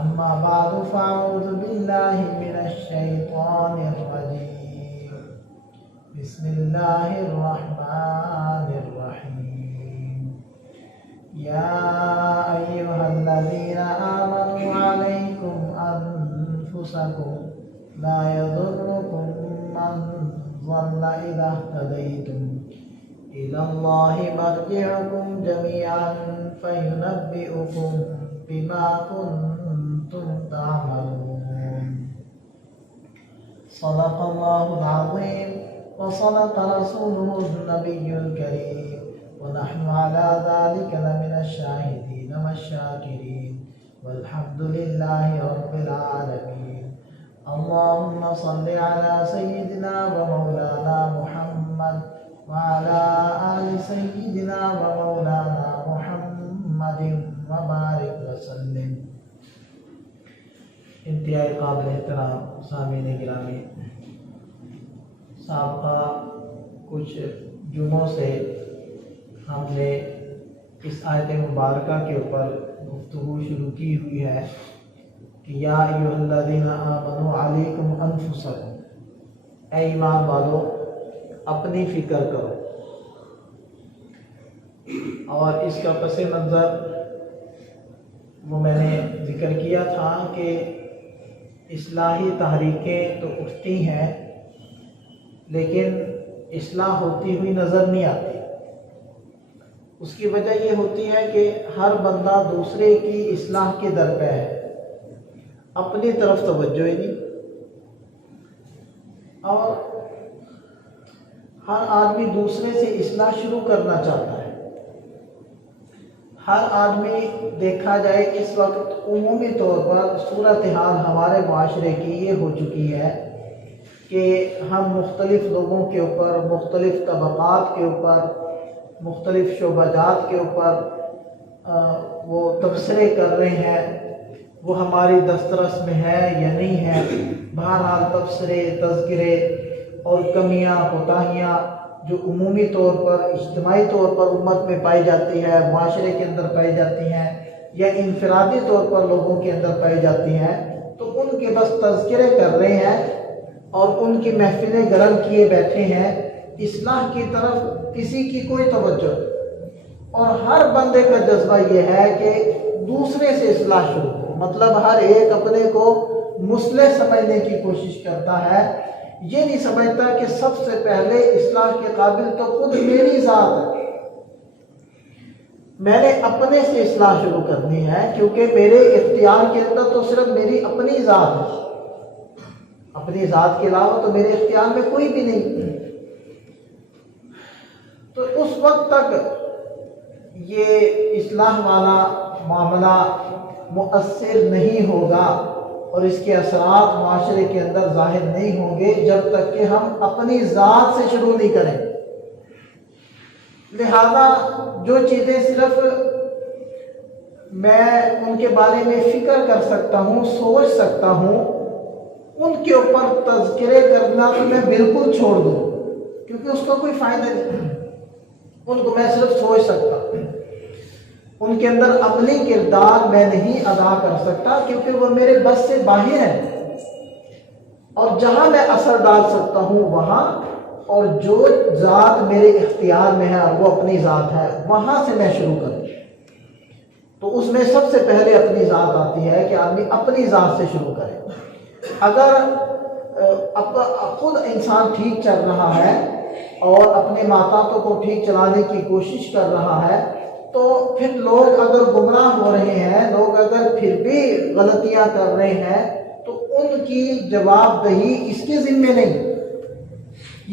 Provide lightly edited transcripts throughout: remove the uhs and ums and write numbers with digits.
أما بعد فأعوذ بالله من الشيطان الرجيم. بسم الله الرحمن الرحيم. يا أيها الذين آمنوا عليكم أنفسكم لا يضركم من ضل إذا اهتديتم إلى الله مرجعكم جميعا فينبئكم بما كنتم تعملون. صدق الله العظيم وصدق رسوله النبي الكريم ونحن على ذلك لمن الشاهدين والشاكرين والحمد لله رب العالمين. اللهم صل على سيدنا ومولانا محمد وعلى آل سيدنا ومولانا محمد وبارك وسلم. انتہائی قابل احترام سامعین گرامی، سابقہ کچھ جمعوں سے ہم نے اس آیت مبارکہ کے اوپر گفتگو شروع کی ہوئی ہے کہ یا ایھا الذین آمنوا علیکم انفسکم، اے ایمان والو اپنی فکر کرو. اور اس کا پس منظر وہ میں نے ذکر کیا تھا کہ اصلاحی تحریکیں تو اٹھتی ہیں لیکن اصلاح ہوتی ہوئی نظر نہیں آتی. اس کی وجہ یہ ہوتی ہے کہ ہر بندہ دوسرے کی اصلاح کے در پہ ہے، اپنی طرف توجہ ہی نہیں. اور ہر آدمی دوسرے سے اصلاح شروع کرنا چاہتا ہے. ہر آدمی دیکھا جائے اس وقت عمومی طور پر صورتحال ہمارے معاشرے کی یہ ہو چکی ہے کہ ہم مختلف لوگوں کے اوپر، مختلف طبقات کے اوپر، مختلف شعبہ جات کے اوپر وہ تبصرے کر رہے ہیں. وہ ہماری دسترس میں ہے یا نہیں ہے، بہرحال تبصرے، تذکرے اور کمیاں، کوتاہیاں جو عمومی طور پر، اجتماعی طور پر امت میں پائی جاتی ہے، معاشرے کے اندر پائی جاتی ہیں یا انفرادی طور پر لوگوں کے اندر پائی جاتی ہیں، تو ان کے بس تذکرے کر رہے ہیں اور ان کی محفلیں گرم کیے بیٹھے ہیں. اصلاح کی طرف کسی کی کوئی توجہ نہیں. اور ہر بندے کا جذبہ یہ ہے کہ دوسرے سے اصلاح شروع ہو، مطلب ہر ایک اپنے کو مصلح سمجھنے کی کوشش کرتا ہے. یہ نہیں سمجھتا کہ سب سے پہلے اصلاح کے قابل تو خود میری ذات ہے، میں نے اپنے سے اصلاح شروع کرنی ہے، کیونکہ میرے اختیار کے اندر تو صرف میری اپنی ذات ہے. اپنی ذات کے علاوہ تو میرے اختیار میں کوئی بھی نہیں. تو اس وقت تک یہ اصلاح والا معاملہ مؤثر نہیں ہوگا اور اس کے اثرات معاشرے کے اندر ظاہر نہیں ہوں گے جب تک کہ ہم اپنی ذات سے شروع نہیں کریں. لہذا جو چیزیں صرف میں ان کے بارے میں فکر کر سکتا ہوں، سوچ سکتا ہوں، ان کے اوپر تذکرے کرنا تو میں بالکل چھوڑ دوں، کیونکہ اس کا کوئی فائدہ نہیں. ان کو میں صرف سوچ سکتا ہوں، ان کے اندر عملی کردار میں نہیں ادا کر سکتا کیونکہ وہ میرے بس سے باہر ہے. اور جہاں میں اثر ڈال سکتا ہوں وہاں، اور جو ذات میرے اختیار میں ہے وہ اپنی ذات ہے، وہاں سے میں شروع کروں. تو اس میں سب سے پہلے اپنی ذات آتی ہے کہ آدمی اپنی ذات سے شروع کرے. اگر خود انسان ٹھیک چل رہا ہے اور اپنے ماتحتوں کو ٹھیک چلانے کی کوشش کر رہا ہے، تو پھر لوگ اگر گمراہ ہو رہے ہیں، لوگ اگر پھر بھی غلطیاں کر رہے ہیں، تو ان کی جواب دہی اس کے ذمے نہیں.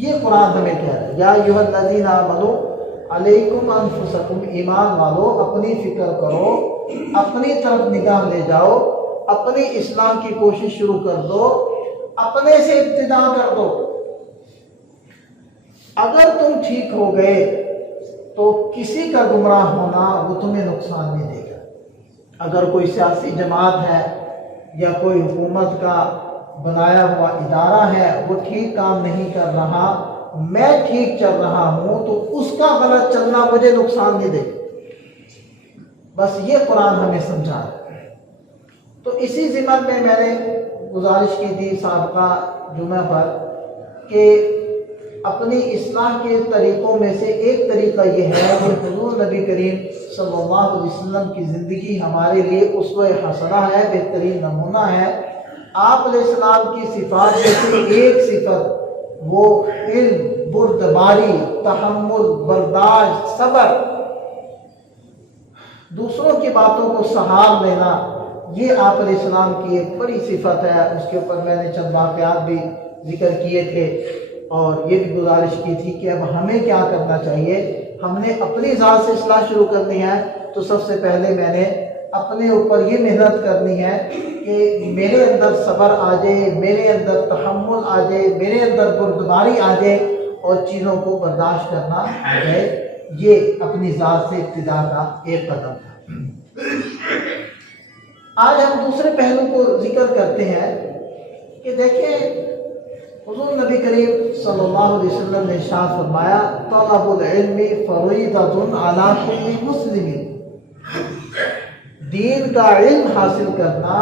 یہ قرآن ہمیں کہہ رہا ہے یا ایھا الذین آمنوا علیکم انفسکم، ایمان والو اپنی فکر کرو، اپنی طرف نگاہ لے جاؤ، اپنی اصلاح کی کوشش شروع کر دو، اپنے سے ابتدا کر دو. اگر تم ٹھیک ہو گئے تو کسی کا گمراہ ہونا وہ تمہیں نقصان نہیں دے گا. اگر کوئی سیاسی جماعت ہے یا کوئی حکومت کا بنایا ہوا ادارہ ہے وہ ٹھیک کام نہیں کر رہا، میں ٹھیک چل رہا ہوں، تو اس کا غلط چلنا مجھے نقصان نہیں دے. بس یہ قرآن ہمیں سمجھا ہے. تو تو اسی ضمن میں نے گزارش کی تھی سابقہ جمعہ پر کہ اپنی اصلاح کے طریقوں میں سے ایک طریقہ یہ ہے کہ حضور نبی کریم صلی اللہ علیہ وسلم کی زندگی ہمارے لیے اسوہ حسنہ ہے، بہترین نمونہ ہے۔ آپ علیہ السلام کی صفات میں سے ایک صفت وہ علم، بردباری، تحمل، برداشت، صبر، دوسروں کی باتوں کو سہار لینا، یہ آپ علیہ السلام کی ایک بڑی صفت ہے۔ اس کے اوپر میں نے چند واقعات بھی ذکر کیے تھے اور یہ بھی گزارش کی تھی کہ اب ہمیں کیا کرنا چاہیے۔ ہم نے اپنی ذات سے اصلاح شروع کرنی ہے تو سب سے پہلے میں نے اپنے اوپر یہ محنت کرنی ہے کہ میرے اندر صبر آ جائے، میرے اندر تحمل آ جائے، میرے اندر بردباری آ جائے اور چیزوں کو برداشت کرنا آ جائے۔ یہ اپنی ذات سے ابتدا کا ایک قدم تھا۔ آج ہم دوسرے پہلو کو ذکر کرتے ہیں کہ دیکھیں حضور نبی کریم صلی اللہ علیہ وسلم نے ارشاد فرمایا طلب العلم فریضۃ علی کل مسلم، دین کا علم حاصل کرنا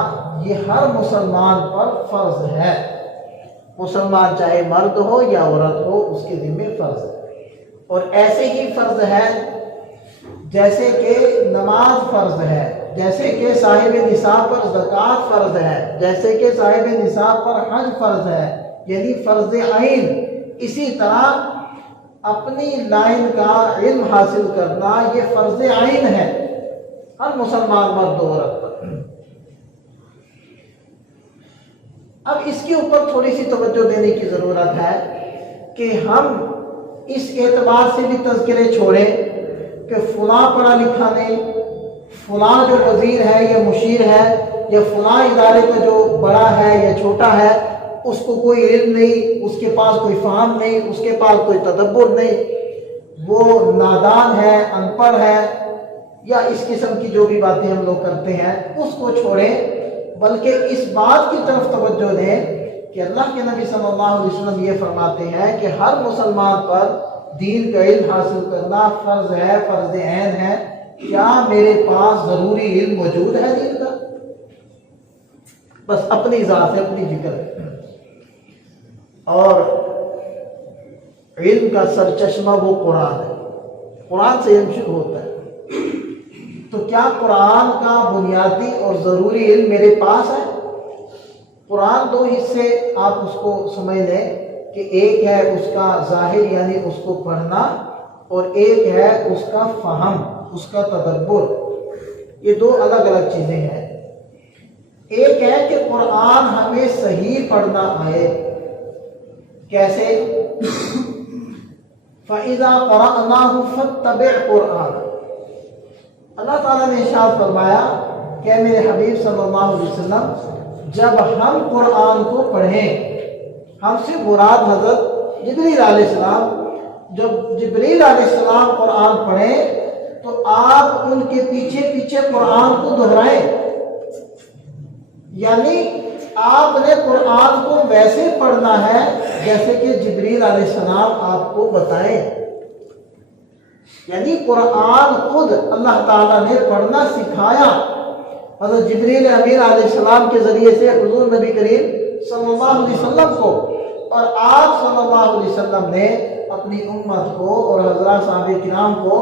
یہ ہر مسلمان پر فرض ہے، مسلمان چاہے مرد ہو یا عورت ہو اس کے ذمہ فرض ہے۔ اور ایسے ہی فرض ہے جیسے کہ نماز فرض ہے، جیسے کہ صاحب نصاب پر زکوٰۃ فرض ہے، جیسے کہ صاحب نصاب پر حج فرض ہے، یعنی فرض عین۔ اسی طرح اپنی لائن کا علم حاصل کرنا یہ فرض عین ہے ہر مسلمان مرد و عورت پر۔ اب اس کے اوپر تھوڑی سی توجہ دینے کی ضرورت ہے کہ ہم اس اعتبار سے بھی تذکرے چھوڑیں کہ فلاں پڑھا لکھا نہیں، فلاں جو وزیر ہے یا مشیر ہے یا فلاں ادارے کا جو بڑا ہے یا چھوٹا ہے اس کو کوئی علم نہیں، اس کے پاس کوئی فہم نہیں، اس کے پاس کوئی تدبر نہیں، وہ نادان ہے، ان پڑھ ہے، یا اس قسم کی جو بھی باتیں ہم لوگ کرتے ہیں اس کو چھوڑیں، بلکہ اس بات کی طرف توجہ دیں کہ اللہ کے نبی صلی اللہ علیہ وسلم یہ فرماتے ہیں کہ ہر مسلمان پر دین کا علم حاصل کرنا فرض ہے، فرض عین ہے۔ کیا میرے پاس ضروری علم موجود ہے دین کا؟ بس اپنی ذات سے اپنی فکر ہے۔ اور علم کا سرچشمہ وہ قرآن ہے، قرآن سے علم شروع ہوتا ہے۔ تو کیا قرآن کا بنیادی اور ضروری علم میرے پاس ہے؟ قرآن دو حصے آپ اس کو سمجھ لیں کہ ایک ہے اس کا ظاہر یعنی اس کو پڑھنا، اور ایک ہے اس کا فہم، اس کا تدبر۔ یہ دو الگ الگ چیزیں ہیں۔ ایک ہے کہ قرآن ہمیں صحیح پڑھنا آئے۔ کیسے؟ فَإِذَا قَرَأْنَاهُ فَاتَّبِعْ قُرْآنَهُ۔ اللہ تعالیٰ نے ارشاد فرمایا کہ میرے حبیب صلی اللہ علیہ وسلم جب ہم قرآن کو پڑھیں، ہم سے مراد حضرت جبریل علیہ السلام، جب جبریل علیہ السلام قرآن پڑھیں تو آپ ان کے پیچھے پیچھے قرآن کو دہرائیں، یعنی آپ نے قرآن کو ویسے پڑھنا ہے جیسے کہ جبریل علیہ السلام آپ کو بتائیں۔ یعنی قرآن خود اللہ تعالیٰ نے پڑھنا سکھایا حضرت جبریل امین علیہ السلام کے ذریعے سے حضور نبی کریم صلی اللہ علیہ وسلم کو، اور آپ صلی اللہ علیہ وسلم نے اپنی امت کو اور حضرات صحابہ کرام کو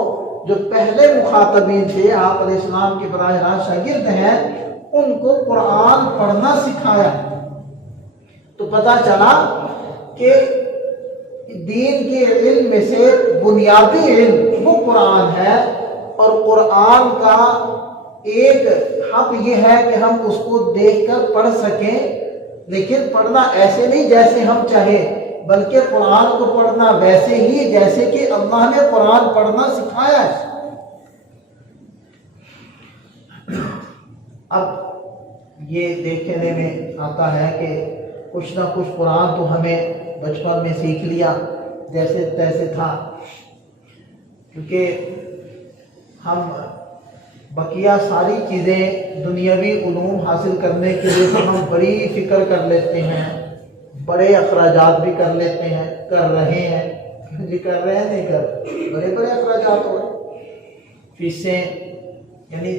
جو پہلے مخاطبین تھے، آپ علیہ السلام کے براہ راست شاگرد ہیں، ان کو قرآن پڑھنا سکھایا۔ تو پتہ چلا کہ دین کے علم میں سے بنیادی علم وہ قرآن ہے، اور قرآن کا ایک حق یہ ہے کہ ہم اس کو دیکھ کر پڑھ سکیں، لیکن پڑھنا ایسے نہیں جیسے ہم چاہیں، بلکہ قرآن کو پڑھنا ویسے ہی جیسے کہ اللہ نے قرآن پڑھنا سکھایا ہے۔ اب یہ دیکھنے میں آتا ہے کہ کچھ نہ کچھ قرآن تو ہمیں بچپن میں سیکھ لیا جیسے تیسے تھا، کیونکہ ہم بقیہ ساری چیزیں دنیاوی علوم حاصل کرنے کے لیے تو ہم بڑی فکر کر لیتے ہیں، بڑے اخراجات بھی کر لیتے ہیں، کر رہے ہیں، جی کر رہے ہیں، نہیں کر رہے، بڑے بڑے اخراجات ہو رہے، فیسیں، یعنی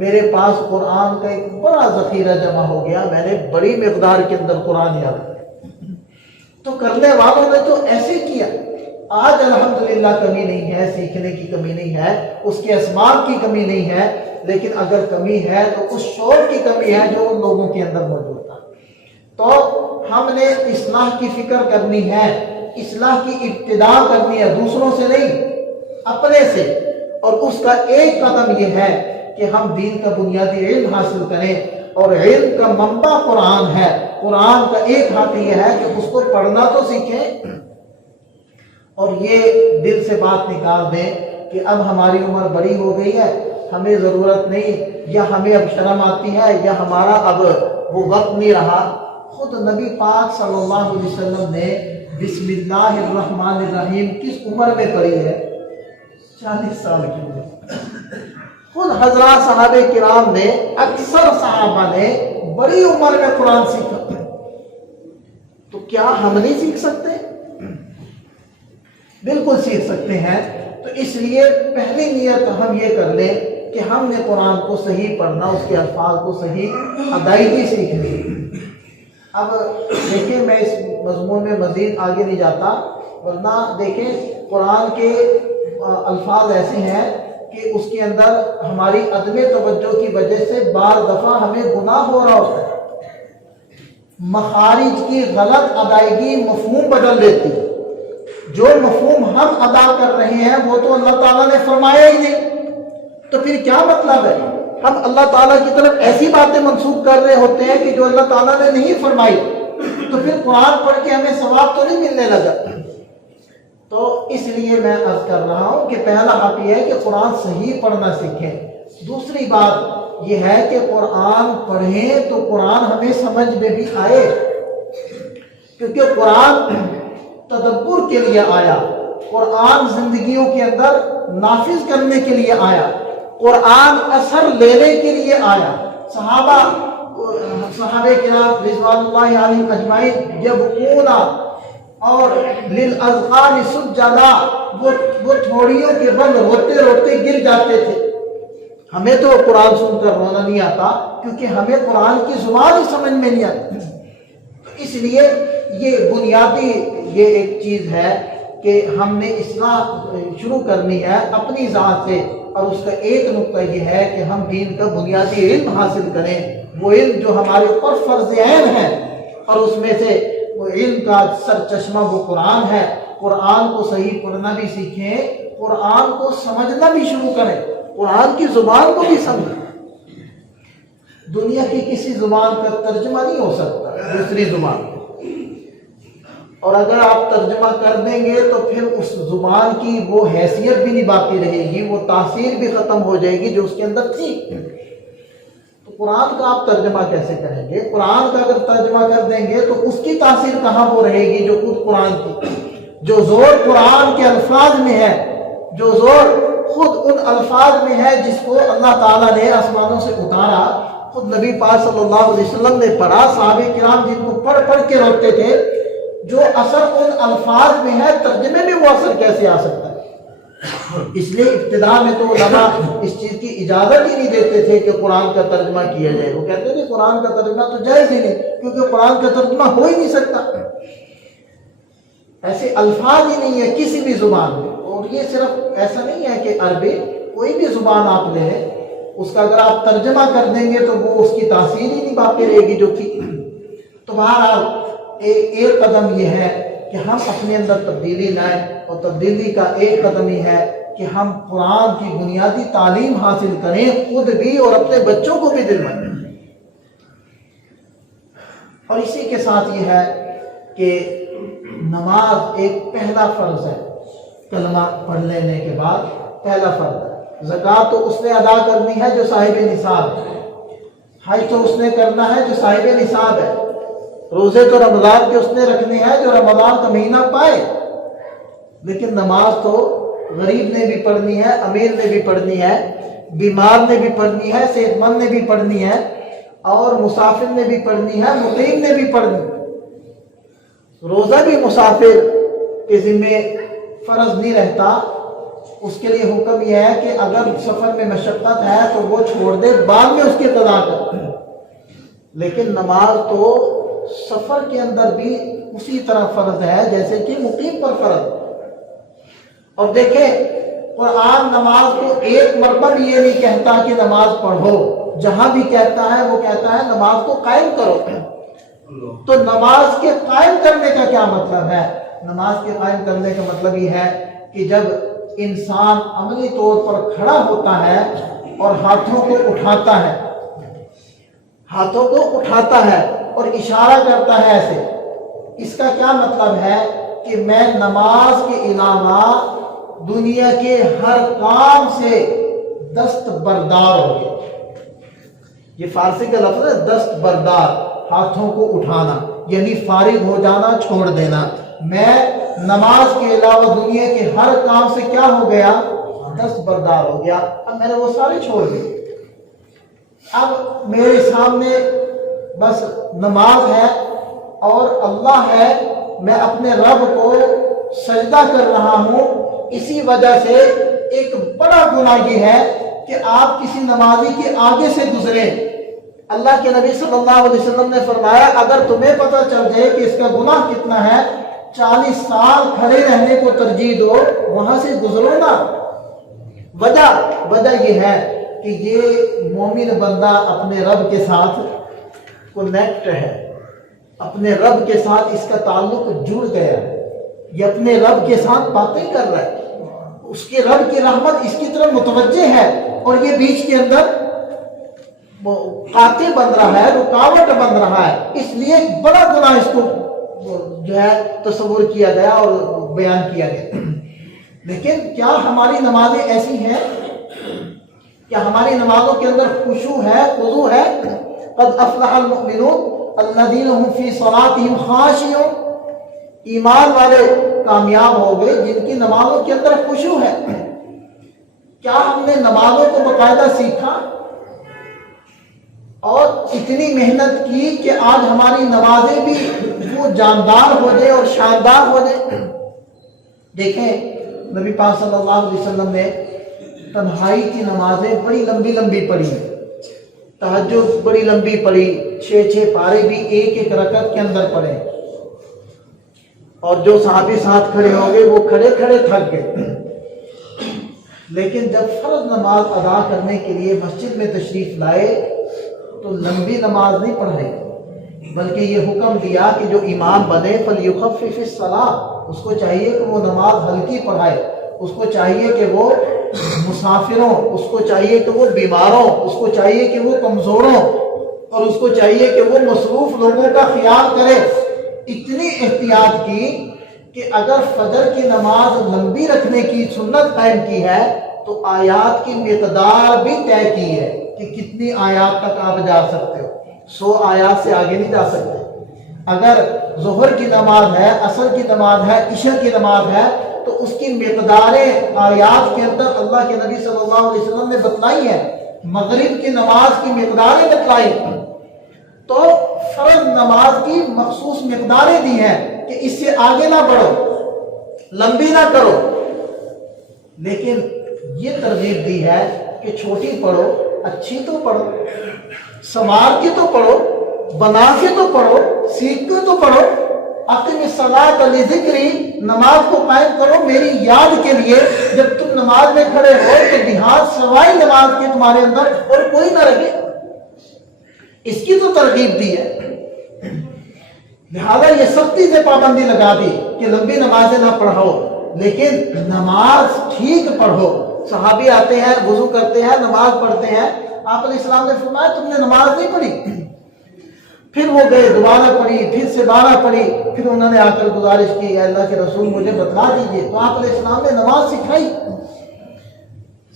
میرے پاس قرآن کا ایک بڑا ذخیرہ جمع ہو گیا، میں نے بڑی مقدار کے اندر قرآن یاد کیا۔ تو کرنے والوں نے تو ایسے کیا۔ آج الحمدللہ کمی نہیں ہے، سیکھنے کی کمی نہیں ہے، اس کے اسباب کی کمی نہیں ہے، لیکن اگر کمی ہے تو اس شعور کی کمی ہے جو ان لوگوں کے اندر موجود تھا۔ تو ہم نے اصلاح کی فکر کرنی ہے، اصلاح کی ابتدا کرنی ہے، دوسروں سے نہیں، اپنے سے۔ اور اس کا ایک قدم یہ ہے کہ ہم دین کا بنیادی علم حاصل کریں، اور علم کا منبع قرآن ہے۔ قرآن کا ایک ہاتھ یہ ہے کہ اس کو پڑھنا تو سیکھیں، اور یہ دل سے بات نکال دیں کہ اب ہماری عمر بڑی ہو گئی ہے، ہمیں ضرورت نہیں، یا ہمیں اب شرم آتی ہے، یا ہمارا اب وہ وقت نہیں رہا۔ خود نبی پاک صلی اللہ علیہ وسلم نے بسم اللہ الرحمن الرحیم کس عمر میں پڑھی ہے؟ 40 سال کی عمر۔ خود حضرات صحابہ کرام نے، اکثر صحابہ نے بڑی عمر میں قرآن سیکھا، تو کیا ہم نہیں سیکھ سکتے؟ بالکل سیکھ سکتے ہیں۔ تو اس لیے پہلی نیت ہم یہ کر لیں کہ ہم نے قرآن کو صحیح پڑھنا، اس کے الفاظ کو صحیح ادائیگی سیکھنی۔ اب دیکھیں، میں اس مضمون میں مزید آگے نہیں جاتا، ورنہ دیکھیں قرآن کے الفاظ ایسے ہیں کہ اس کے اندر ہماری عدم توجہ کی وجہ سے بعض دفعہ ہمیں گناہ ہو رہا ہوتا ہے۔ مخارج کی غلط ادائیگی مفہوم بدل دیتی ہے۔ جو مفہوم ہم ادا کر رہے ہیں وہ تو اللہ تعالیٰ نے فرمایا ہی نہیں، تو پھر کیا مطلب ہے؟ ہم اللہ تعالیٰ کی طرف ایسی باتیں منسوخ کر رہے ہوتے ہیں کہ جو اللہ تعالیٰ نے نہیں فرمائی، تو پھر قرآن پڑھ کے ہمیں ثواب تو نہیں ملنے لگا۔ تو اس لیے میں عرض کر رہا ہوں کہ پہلا حق یہ ہے کہ قرآن صحیح پڑھنا سیکھیں۔ دوسری بات یہ ہے کہ قرآن پڑھیں تو قرآن ہمیں سمجھ میں بھی آئے، کیونکہ قرآن تدبر کے لیے آیا، قرآن زندگیوں کے اندر نافذ کرنے کے لیے آیا، قرآن اثر لینے کے لیے آیا۔ صحابہ کرام رضوان اللہ علیہم اجمعین یبکون اور للاذقان سجدا، وہ تھوڑیوں کے بل روتے روتے گر جاتے تھے۔ ہمیں تو قرآن سن کر رونا نہیں آتا، کیونکہ ہمیں قرآن کی زبان ہی سمجھ میں نہیں آتی۔ اس لیے یہ بنیادی یہ ایک چیز ہے کہ ہم نے اصلاح شروع کرنی ہے اپنی ذات سے، اور اس کا ایک نقطہ یہ ہے کہ ہم دین کا بنیادی علم حاصل کریں، وہ علم جو ہمارے اوپر فرض عین ہے، اور اس میں سے وہ علم کا سر چشمہ وہ قرآن ہے۔ قرآن کو صحیح پڑھنا بھی سیکھیں، قرآن کو سمجھنا بھی شروع کریں، قرآن کی زبان کو بھی سمجھیں۔ دنیا کی کسی زبان کا ترجمہ نہیں ہو سکتا دوسری زبان، اور اگر آپ ترجمہ کر دیں گے تو پھر اس زبان کی وہ حیثیت بھی نہیں باقی رہے گی، وہ تاثیر بھی ختم ہو جائے گی جو اس کے اندر تھی۔ تو قرآن کا آپ ترجمہ کیسے کریں گے؟ قرآن کا اگر ترجمہ کر دیں گے تو اس کی تاثیر کہاں وہ رہے گی جو خود قرآن کی؟ جو زور قرآن کے الفاظ میں ہے، جو زور خود ان الفاظ میں ہے جس کو اللہ تعالیٰ نے آسمانوں سے اتارا، خود نبی پاک صلی اللہ علیہ وسلم نے پڑھا، صحابہ کرام جن کو پڑھ پڑھ کے روتے تھے، جو اثر ان الفاظ میں ہے، ترجمے میں وہ اثر کیسے آ سکتا ہے؟ اس لیے ابتدا میں تو علماء اس چیز کی اجازت ہی نہیں دیتے تھے کہ قرآن کا ترجمہ کیا جائے۔ وہ کہتے تھے قرآن کا ترجمہ تو جائز ہی نہیں، کیونکہ قرآن کا ترجمہ ہو ہی نہیں سکتا، ایسے الفاظ ہی نہیں ہے کسی بھی زبان میں۔ اور یہ صرف ایسا نہیں ہے کہ عربی، کوئی بھی زبان آپ لیں، اس کا اگر آپ ترجمہ کر دیں گے تو وہ اس کی تاثیر ہی نہیں باقی رہے گی جو تھی۔ تو بہرحال ایک قدم یہ ہے کہ ہم اپنے اندر تبدیلی لائیں، اور تبدیلی کا ایک قدم یہ ہے کہ ہم قرآن کی بنیادی تعلیم حاصل کریں، خود بھی اور اپنے بچوں کو بھی دلوائیں۔ اور اسی کے ساتھ یہ ہے کہ نماز ایک پہلا فرض ہے، کلمہ پڑھ لینے کے بعد پہلا فرض ہے۔ زکوٰۃ تو اس نے ادا کرنی ہے جو صاحب نصاب ہے، حج تو اس نے کرنا ہے جو صاحب نصاب ہے، روزے تو رمضان کے اس نے رکھنے ہیں جو رمضان کا مہینہ پائے، لیکن نماز تو غریب نے بھی پڑھنی ہے، امیر نے بھی پڑھنی ہے، بیمار نے بھی پڑھنی ہے، صحت مند نے بھی پڑھنی ہے، اور مسافر نے بھی پڑھنی ہے، مقیم نے بھی پڑھنی ہے۔ روزہ بھی مسافر کے ذمہ فرض نہیں رہتا، اس کے لیے حکم یہ ہے کہ اگر سفر میں مشقت ہے تو وہ چھوڑ دے، بعد میں اس کی قضا کر۔ لیکن نماز تو سفر کے اندر بھی اسی طرح فرض ہے جیسے کہ مقیم پر فرض۔ اور دیکھیں قرآن نماز کو ایک مرتبہ بھی یہ نہیں کہتا کہ نماز پڑھو، جہاں بھی کہتا ہے وہ کہتا ہے نماز کو قائم کرو۔ تو نماز کے قائم کرنے کا کیا مطلب ہے؟ نماز کے قائم کرنے کا مطلب یہ ہے کہ جب انسان عملی طور پر کھڑا ہوتا ہے اور ہاتھوں کو اٹھاتا ہے، ہاتھوں کو اٹھاتا ہے اور اشارہ کرتا ہے ایسے، اس کا کیا مطلب ہے کہ میں نماز کے علاوہ دنیا کے ہر کام سے دستبردار ہو گیا۔ یہ فارسی کا لفظ ہے دستبردار، ہاتھوں کو اٹھانا یعنی فارغ ہو جانا، چھوڑ دینا۔ میں نماز کے علاوہ دنیا کے ہر کام سے کیا ہو گیا؟ دستبردار ہو گیا۔ اب میں نے وہ سارے چھوڑ دیے، اب میرے سامنے بس نماز ہے اور اللہ ہے، میں اپنے رب کو سجدہ کر رہا ہوں۔ اسی وجہ سے ایک بڑا گناہ یہ ہے کہ آپ کسی نمازی کے آگے سے گزریں۔ اللہ کے نبی صلی اللہ علیہ وسلم نے فرمایا اگر تمہیں پتہ چل جائے کہ اس کا گناہ کتنا ہے، 40 سال کھڑے رہنے کو ترجیح دو، وہاں سے گزرو نا۔ وجہ یہ ہے کہ یہ مومن بندہ اپنے رب کے ساتھ کنیکٹ ہے، اپنے رب کے ساتھ اس کا تعلق جڑ گیا، یہ اپنے رب کے ساتھ باتیں کر رہا ہے، اس کے رب کی رحمت اس کی طرف متوجہ ہے، اور یہ بیچ کے اندر قاطع بن رہا ہے، رکاوٹ بن رہا ہے۔ اس لیے بڑا گناہ اس کو جو ہے تصور کیا گیا اور بیان کیا گیا۔ لیکن کیا ہماری نمازیں ایسی ہیں؟ کیا ہماری نمازوں کے اندر خشوع ہے، خضوع ہے؟ قد افلح المؤمنون الذین هم فی صلاتهم خاشعون، ایمان والے کامیاب ہو گئے جن کی نمازوں کے اندر خشوع ہے۔ کیا ہم نے نمازوں کو باقاعدہ سیکھا اور اتنی محنت کی کہ آج ہماری نمازیں بھی وہ جاندار ہو جائے اور شاندار ہو جائے؟ دیکھیں نبی پاک صلی اللہ علیہ وسلم نے تنہائی کی نمازیں بڑی لمبی لمبی پڑھی، تہجد بڑی لمبی پڑھی، 6 پارے بھی ایک رکعت کے اندر پڑھے، اور جو صحابی ساتھ کھڑے ہو گئے وہ کھڑے کھڑے تھک گئے۔ لیکن جب فرض نماز ادا کرنے کے لیے مسجد میں تشریف لائے تو لمبی نماز نہیں پڑھائی، بلکہ یہ حکم دیا کہ جو امام بنے فَلْيُخَفِّفِ الصَّلَاةَ، اس کو چاہیے کہ وہ نماز ہلکی پڑھائے، اس کو چاہیے کہ وہ مسافروں، اس کو چاہیے کہ وہ بیماروں، اس کو چاہیے کہ وہ کمزوروں، اور اس کو چاہیے کہ وہ مصروف لوگوں کا خیال کرے۔ اتنی احتیاط کی کہ اگر فجر کی نماز لمبی رکھنے کی سنت قائم کی ہے تو آیات کی مقدار بھی طے کی ہے کہ کتنی آیات تک آپ جا سکتے ہو، 100 آیات سے آگے نہیں جا سکتے۔ اگر ظہر کی نماز ہے، عصر کی نماز ہے، عشاء کی نماز ہے تو اس کی مقداریں آیات کے اندر اللہ کے نبی صلی اللہ علیہ وسلم نے بتلائی ہیں۔ مغرب کی نماز کی مقداریں بتلائی، تو فرض نماز کی مخصوص مقداریں دی ہیں کہ اس سے آگے نہ بڑھو، لمبی نہ کرو۔ لیکن یہ ترغیب دی ہے کہ چھوٹی پڑھو، اچھی تو پڑھو، سنوار کے تو پڑھو، بنا کے تو پڑھو، سیکھ کے تو پڑھو۔ اقم الصلاۃ لذکری، نماز کو قائم کرو میری یاد کے لیے۔ جب تم نماز میں کھڑے ہو تو دھیان سوائے نماز کے تمہارے اندر اور کوئی نہ رکھے، اس کی تو ترغیب دی ہے۔ لہذا یہ سختی سے پابندی لگا دی کہ لمبی نمازیں نہ پڑھاؤ، لیکن نماز ٹھیک پڑھو۔ صحابی آتے ہیں، وضو کرتے ہیں، نماز پڑھتے ہیں، آپ علیہ السلام نے فرمایا تم نے نماز نہیں پڑھی؟ پھر وہ گئے، دوبارہ پڑھی، پھر سے 12 پڑھی، پھر انہوں نے آ کر گزارش کی اے اللہ کے رسول مجھے بتلا دیجیے، تو آپ علیہ السلام نے نماز سکھائی،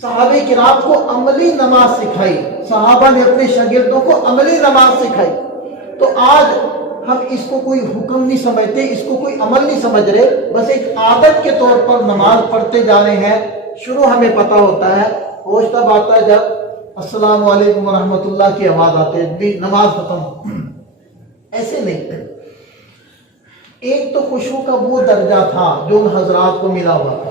صحابہ کرام کو عملی نماز سکھائی، صحابہ نے اپنے شاگردوں کو عملی نماز سکھائی۔ تو آج ہم اس کو کوئی حکم نہیں سمجھتے، اس کو کوئی عمل نہیں سمجھ رہے، بس ایک عادت کے طور پر نماز پڑھتے جا رہے ہیں۔ شروع ہمیں پتہ ہوتا ہے، ہوش تب آتا ہے جب السلام علیکم ورحمۃ اللہ کی آواز آتے بھی نماز ختم۔ ایسے نہیں، ایک تو خشوع کا وہ درجہ تھا جو ان حضرات کو ملا ہوا تھا۔